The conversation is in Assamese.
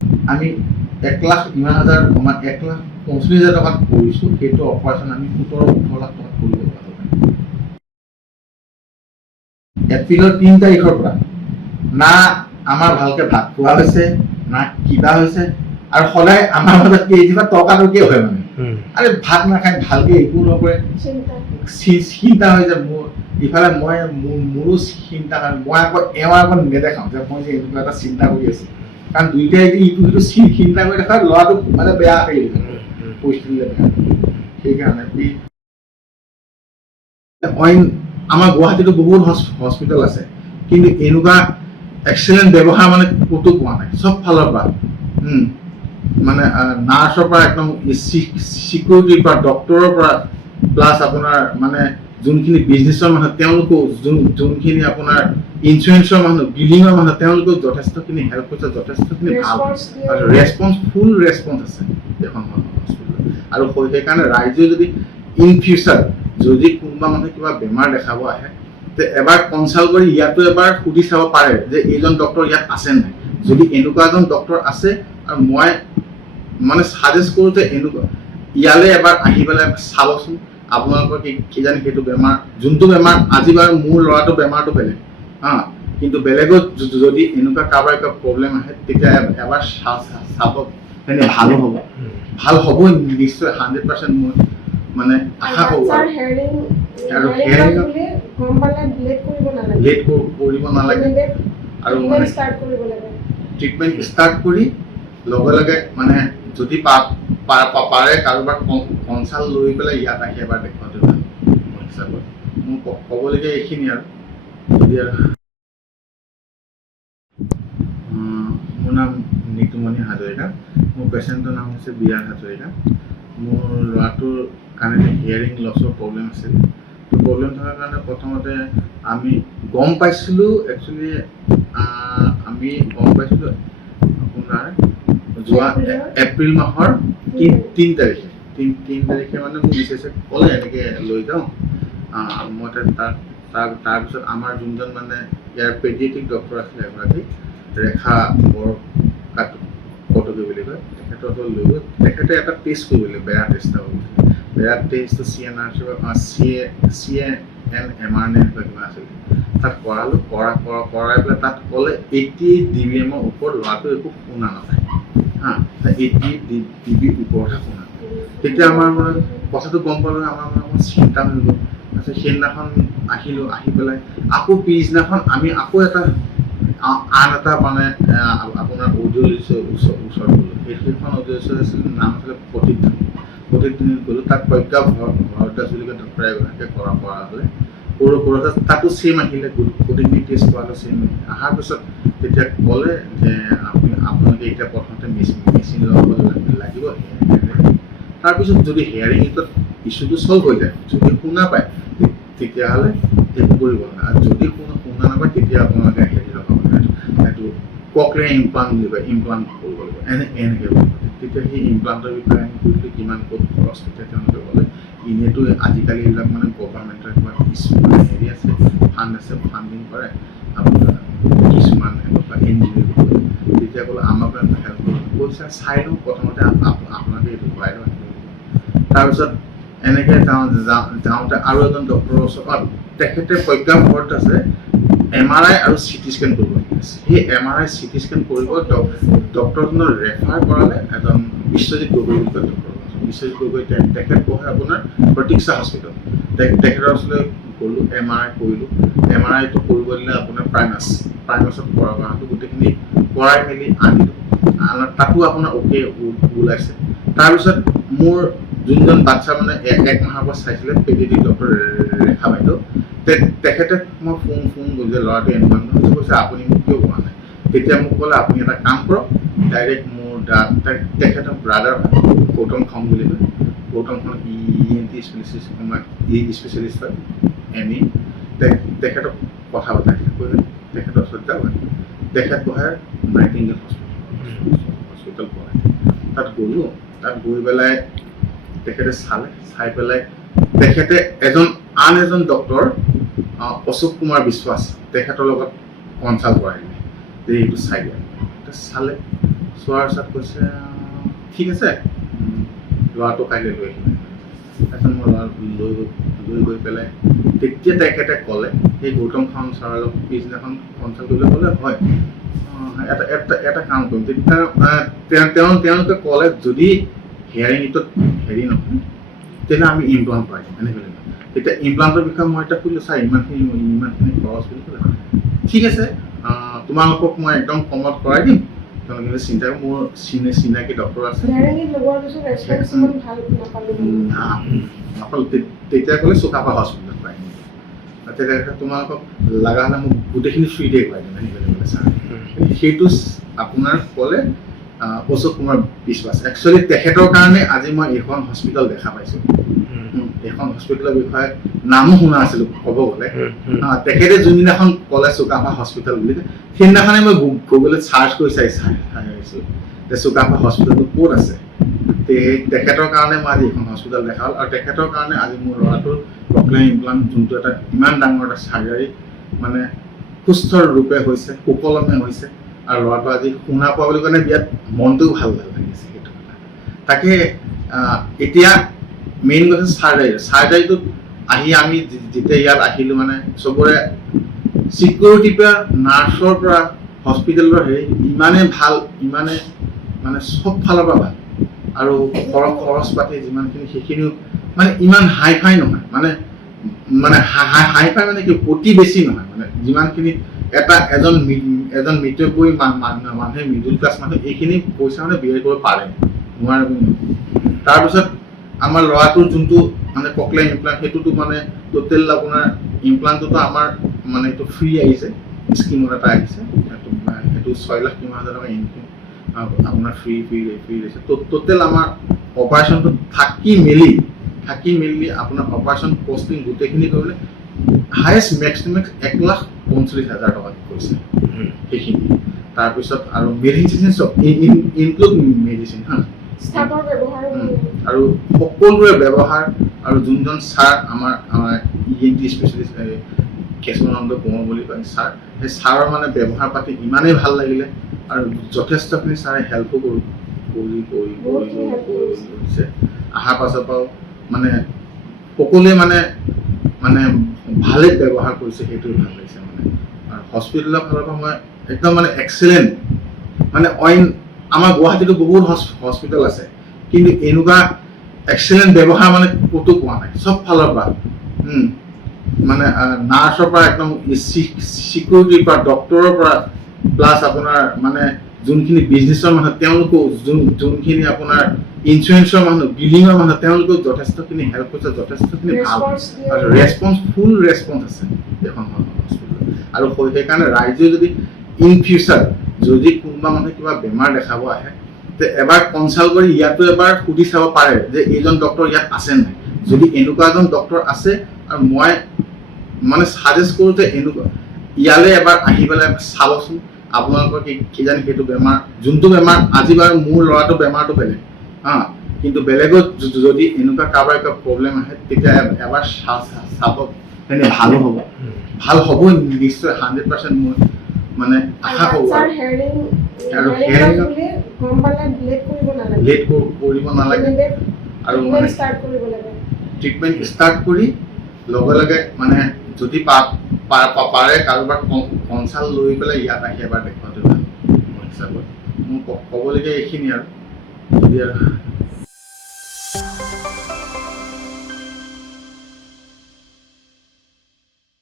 আমি 1,50,000 আমাৰ 1,45,000 টকাত কৰিছোঁ, সেইটো অপাৰেশ্যন আমি 17-18 লাখ টকাত কৰিব পাৰোঁ। এপ্ৰিলৰ 3 তাৰিখৰ পৰা না আমাৰ ভালকে ভাত খোৱা হৈছে, না কিবা হৈছে, আৰু সদায় আমাৰ মাজত কেইবা টকাটকিয়ে হয় মানে। আৰে ভাত নাখায়, ভালকে একো নকৰে, চিন্তা হৈ যায় মোৰ। ইফালে মই মোৰো চিন্তা, মই আকৌ এওঁ আকৌ নেদেখাওঁ যে মই যে এনেকুৱা এটা চিন্তা কৰি আছোঁ, কাৰণ দুইটাই ইটো সিটো চিন্তা কৰি দেখা ল'ৰাটো মানে বেয়া হৈ গৈছে, পৰিস্থিতি বেয়া। সেইকাৰণে অইন আমাৰ গুৱাহাটীতো বহুত হস্পিটেল আছে, কিন্তু এনেকুৱা এক্সেলেণ্ট ব্যৱহাৰ মানে ক'তো পোৱা নাই, চব ফালৰ পৰা। মানে নাৰ্ছৰ পৰা একদম চিকিউৰিটিৰ পৰা, ডক্টৰৰ পৰা, প্লাছ আপোনাৰ মানে যোনখিনি বিজনেছৰ মানুহ তেওঁলোকো, যোনখিনি আপোনাৰ ইঞ্চুৰেঞ্চৰ মানুহ, বিলিঙৰ মানুহ, তেওঁলোকেও যথেষ্টখিনি হেল্প কৰিছে, যথেষ্টখিনি ভাল ৰেছপন্স, ফুল ৰেছপন্স আছে এখন হস্পিটেলত। আৰু সেইকাৰণে ৰাইজে যদি ইন ফিউচাৰ যদি কোনোবা মানুহে কিবা বেমাৰ দেখাব আহে, তে এবাৰ কনচাল্ট কৰি ইয়াতো এবাৰ সুধি চাব পাৰে যে এইজন ডক্টৰ ইয়াত আছে নাই। যদি এনেকুৱা এজন ডক্টৰ আছে, আৰু মই মানে ছাজেষ্ট কৰোঁ যে এনেকুৱা ইয়ালৈ এবাৰ আহি পেলাই চাবচোন, আপোনালোকৰ কিজানি সেইটো বেমাৰ, যোনটো বেমাৰ আজি বাৰু মোৰ ল'ৰাটোৰ বেমাৰটো বেলেগ, কিন্তু বেলেগত যদি এনেকুৱা কাৰোবাৰ কিবা প্ৰব্লেম আহে, তেতিয়া এবাৰ চাব, তেনে ভালো হ'ব, ভাল হ'বই নিশ্চয়, 100% মই মানে আশা কৰোঁ। আৰু লেট কৰিব নালাগে, আৰু মানে ট্ৰিটমেণ্ট ষ্টাৰ্ট কৰি লগে লগে মানে যদি পাৰে কাৰোবাৰ কনচাল্ট লৈ পেলাই ইয়াত আহি এবাৰ দেখুৱাটো ভাল মোৰ হিচাপত। মোৰ ক'বলগীয়া এইখিনি আৰু। যদি আৰু মোৰ নাম নিতুমণি হাজৰিকা, মোৰ পেচেণ্টৰ নাম হৈছে বিৰাট হাজৰিকা। মোৰ ল'ৰাটোৰ কাৰণে হিয়াৰিং লছৰ প্ৰব্লেম আছিল। প্ৰব্লেম থকাৰ কাৰণে প্ৰথমতে আমি গম পাইছিলোঁ, একচুৱেলি আমি গম পাইছিলোঁ আপোনাৰ যোৱা এপ্ৰিল মাহৰ 3 তাৰিখে। 3 তাৰিখে মানে মোক মিছেছে ক'লে এনেকৈ লৈ যাওঁ। মই তাৰপিছত আমাৰ যোনজন মানে ইয়াৰ পেডিয়াট্ৰিক ডক্টৰ আছিলে এগৰাকী, ৰেখা বৰকটকী বুলি কয়, তেখেতৰ ওচৰত লৈ গ'ল। তেখেতে এটা টেষ্ট কৰিব লাগিব, বেয়া টেষ্ট এটা কৰিছিলে। বেয়া টেষ্টটো CNMR এনেকুৱা কিবা আছিল, তাত কৰালোঁ। কৰাই পেলাই তাত ক'লে 88 DBM ওপৰত ল'ৰাটো একো শুনা নাপায়, 88 DB ওপৰতহে শুনা। তেতিয়া আমাৰ মানে কথাটো গম পালোঁ, আমাৰ মানে অকণমান চিন্তা হৈ গ'ল। তাৰপিছত সেইদিনাখন আহিলোঁ, আহি পেলাই আকৌ পিছদিনাখন আমি আকৌ আন এটা মানে আপোনাৰ অডিঅ'লজিষ্টৰ ওচৰত গ'লোঁ। সেইখন অডিঅ'লজিষ্ট আছিল, নাম আছিলে প্ৰতিদিন গ'লোঁ। তাত প্ৰজ্ঞা ভৰদ্বাজ বুলি কয় ডক্টৰ এগৰাকীয়ে কৰা হ'লে তাতো ছেইম আহিলে, গোটেইখিনি টেষ্ট কৰালে ছেইম আহিলে। অহাৰ পিছত তেতিয়া ক'লে যে আপোনালোকে এতিয়া প্ৰথমতে মেচিন লগাব লাগিব। তাৰপিছত যদি হিয়াৰিং এইটত ইছ্যুটো চল্ভ হৈ যায়, যদি শুনা পায়, তেতিয়াহ'লে একো কৰিব নালাগে। আৰু যদি শুনা নাপায়, তেতিয়া আপোনালোকে হেৰি লগাব লাগে, এইটো ককলিয়াৰ ইমপ্লাণ্ট বুলি কয়, ইমপ্লাণ্ট কৰিব লাগিব। এনেকৈ তেতিয়া সেই ইমপ্লাণ্টৰ বিষয়ে আমি সুধিলোঁ কিমান ক'ত খৰচ। তেতিয়া তেওঁলোকে ক'লে এনেইতো আজিকালি এইবিলাক মানে গভৰ্ণমেণ্টৰ কিবা কিছুমান হেৰি আছে, ফাণ্ড আছে, ফাণ্ডিং কৰে আপোনাৰ কিছুমান এনেকুৱা NGO কৰে। তেতিয়া ক'লে আমাক হেল্প কৰিব, পইচা চাই লওঁ প্ৰথমতে আপোনালোকে এইটো ভৰাই লওঁ। তাৰপিছত এনেকৈ যাওঁতে আৰু এজন ডক্টৰৰ ওচৰত, তেখেতে প্ৰজ্ঞা ভৰত আছে, MRI আৰু CT স্কেন কৰিব আছে। সেই MRI CT স্কেন কৰিব ডক্টৰজনৰ ৰেফাৰ কৰালে এজন বিশ্বজিৎ গগৈ বুলি কয় ডক্টৰ। বিশ্বজিৎ গগৈ তেখেত পঢ়ে আপোনাৰ প্ৰতীক্ষা হস্পিটেল। তেখেতৰ ওচৰলৈ গ'লোঁ, MRI কৰিলোঁ। MRIটো কৰিব দিলে আপোনাৰ প্ৰাইমাছত কৰাটো গোটেইখিনি কৰাই মেলি আনিলোঁ। তাতো আপোনাৰ অ'কে ওলাইছে। তাৰপিছত মোৰ যোনজন বাচ্ছা মানে 1 মাহৰ পৰা চাইছিলে, পেডিয়াট্ৰিক ডক্টৰ ৰেখা বাইদেউ, তেখেতে মই ফোন গ'ল যে ল'ৰাটো এনেকুৱা কৈছে, আপুনি মোক কিয় কোৱা নাই। তেতিয়া মোক ক'লে আপুনি এটা কাম কৰক, ডাইৰেক্ট মোৰ তেখেতৰ ব্ৰাদাৰ গৌতম খন বুলি কয়, গৌতমখন ENT স্পেচিয়েলিষ্ট হয়, ME। তেখেতক কথা পতাইছিলে, কৈছে তেখেতৰ ওচৰত যাব। তেখেত বহে নাইটিংগেল হস্পিটেল পঢ়ে। তাত গ'লোঁ, তাত গৈ পেলাই তেখেতে চাই পেলাই তেখেতে আন এজন ডক্টৰ অশোক কুমাৰ বিশ্বাস, তেখেতৰ লগত কনচাল্ট কৰাইছিলে যে এইটো চাই দিয়া। চোৱাৰ পিছত কৈছে ঠিক আছে ল'ৰাটো কাইলৈ লৈ আহিব। তাৰপিছত মই ল'ৰা লৈ গৈ পেলাই তেতিয়া তেখেতে ক'লে সেই গৌতম ছাৰৰ লগত পিছদিনাখন কনচাল্ট কৰিবলৈ ক'লে হয় এটা কাম কৰিম। তেতিয়া তেওঁলোকে ক'লে যদি হেয়াৰিং ইটত হেৰি নহয় তেতিয়াহ'লে আমি ইমপ্লাণ্ট কৰাই দিম এনেকৈ। তেতিয়া ইমপ্লাণ্টৰ বিষয়ে মই এতিয়া সুধিলোঁ ছাৰ ইমানখিনি খৰচ বুলি ক'লে ঠিক আছে তোমালোকক মই একদম কমত কৰাই দিম। তেওঁলোকে চিন্তা মোৰ চিনাকি ডক্টৰ আছে নাপালোঁ। তেতিয়া ক'লে চুকাফা হস্পিটেলত কৰাই দিম। তেতিয়া তোমালোকক লগা হ'লে মোক গোটেইখিনি ফ্ৰীতে কৰাই দিম এনেকৈ ক'লে ছাৰ। সেইটো আপোনাৰ ক'লে অশোক কুমাৰ বিশ্বাস। একচুৱেলি তেখেতৰ কাৰণে আজি মই এইখন হস্পিটেল দেখা পাইছোঁ। এইখন হস্পিটেলৰ বিষয়ে নামো শুনা আছিলোঁ ক'ব গ'লে। তেখেতে যোনদিনাখন ক'লে চুকাফা হস্পিটেল বুলি সেইদিনাখনে মই গুগলত চাৰ্চ কৰি চাইছোঁ যে চুকাফা হস্পিটেলটো ক'ত আছে। তেখেতৰ কাৰণে মই আজি এইখন হস্পিটেল দেখা হ'ল আৰু তেখেতৰ কাৰণে আজি মোৰ ল'ৰাটোৰ ককলিয়াৰ ইমপ্লাণ্ট যোনটো এটা ইমান ডাঙৰ এটা চাৰ্জাৰী মানে সুস্থ ৰূপে হৈছে সুকলমে হৈছে আৰু ল'ৰাটো আজি শুনা পোৱা বুলি কাৰণে বিয়াত মনটোও ভাল লাগিছে সেইটো কথা। তাকে এতিয়া মেইন কথা চাৰ্জাৰীটোত আহি আমি যেতিয়া ইয়াত আহিলোঁ মানে চবৰে ছিকিউৰিটিৰ পৰা নাৰ্ছৰ পৰা হস্পিটেলৰ হেৰি ইমানেই ভাল ইমানে মানে চব ফালৰ পৰা ভাল আৰু খৰচ পাতি যিমানখিনি সেইখিনিও মানে ইমান হাই ফাই নহয় মানে হাই ফাই মানে কি অতি বেছি নহয় মানে যিমানখিনি এজন মৃত্যুবয়ী মানুহে মিডল ক্লাছ মানুহ এইখিনি পইচা মানে ব্যয় কৰিব পাৰে নোৱাৰে বুলি নহয়। তাৰপিছত আমাৰ ল'ৰাটোৰ যোনটো মানে ককলিয়াৰ ইমপ্লাণ্ট সেইটোতো মানে টোটেল আপোনাৰ ইমপ্লাণ্টটোতো আমাৰ মানে এইটো ফ্ৰী আহিছে স্কিমত এটা আহিছে সেইটো 6,90,000 টকা ইনকাম আপোনাৰ ফ্ৰী আহিছে। টোটেল আমাৰ অপাৰেশ্যনটো থাকি মেলি আপোনাৰ অপাৰেশ্যন কষ্টিং গোটেইখিনি কৰিবলৈ হায়েষ্ট মেক্সিমাম 1,45,000 টকা কৈছে সেইখিনি। তাৰপিছত আৰু মেডিচিন চব ইনক্লুড মেডিচিন আৰু সকলোৰে ব্যৱহাৰ আৰু যোনজন ছাৰ আমাৰ ENT স্পেচিয়েলিষ্ট কেশৱানন্দ কোঁৱৰ বুলি কয় ছাৰ, সেই ছাৰৰ মানে ব্যৱহাৰ পাতি ইমানেই ভাল লাগিলে আৰু যথেষ্টখিনি ছাৰে হেল্পো কৰিছে। অহাৰ পাছৰ পৰাও মানে সকলোৱে মানে ভালে ব্যৱহাৰ কৰিছে সেইটোৱে ভাল লাগিছে মানে। আৰু হস্পিটেলৰ ফালৰ পৰা মই একদম মানে এক্সেলেণ্ট মানে অইন আমাৰ গুৱাহাটীতো বহুত হস্পিটেল আছে কিন্তু এনেকুৱা এক্সেলেণ্ট ব্যৱহাৰ মানে ক'তো পোৱা নাই চব ফালৰ পৰা। মানে নাৰ্ছৰ পৰা একদম ছিকিউৰিটিৰ পৰা ডক্টৰৰ পৰা প্লাছ আপোনাৰ মানে যোনখিনি বিজনেছৰ মানুহ তেওঁলোকেও যোনখিনি আপোনাৰ ইঞ্চুৰেঞ্চৰ মানুহ বিলিঙৰ মানুহ তেওঁলোকেও যথেষ্টখিনি হেল্প কৰিছে যথেষ্টখিনি ভাল ফুল ৰেছপন্স আছে এখন হস্পিটেলত। আৰু সেইকাৰণে ৰাইজে যদি ইন ফিউচাৰ যদি কোনোবা মানুহে কিবা বেমাৰ দেখাব আহে এবাৰ কনচাল্ট কৰি ইয়াতো এবাৰ সুধি চাব পাৰে যে এইজন ডক্টৰ ইয়াত আছে নাই। যদি এনেকুৱা এজন ডক্টৰ আছে আৰু মই মানে ছাজেষ্ট কৰোঁ যে এনেকুৱা ইয়ালৈ এবাৰ আহি পেলাই চাবচোন আপোনালোকৰ কিজানি সেইটো বেমাৰ যোনটো বেমাৰ আজি বাৰু মোৰ ল'ৰাটোৰ বেমাৰটো বেলেগ কিন্তু বেলেগত যদি এনেকুৱা কাৰোবাৰ কিবা প্ৰব্লেম আহে তেতিয়া এবাৰ চাব তেনে ভাল হ'ব নিশ্চয় 100% মই মানে আশা কৰোঁ। আৰু লেট কৰিব নালাগে আৰু মানে ট্ৰিটমেণ্ট ষ্টাৰ্ট কৰি লগে লগে মানে যদি পাৰে কাৰোবাৰ কনচাল্ট লৈ পেলাই ইয়াত আহি এবাৰ দেখুৱাটো ভাল মোৰ হিচাপত। মোৰ ক'বলগীয়া এইখিনি আৰু যদি আৰু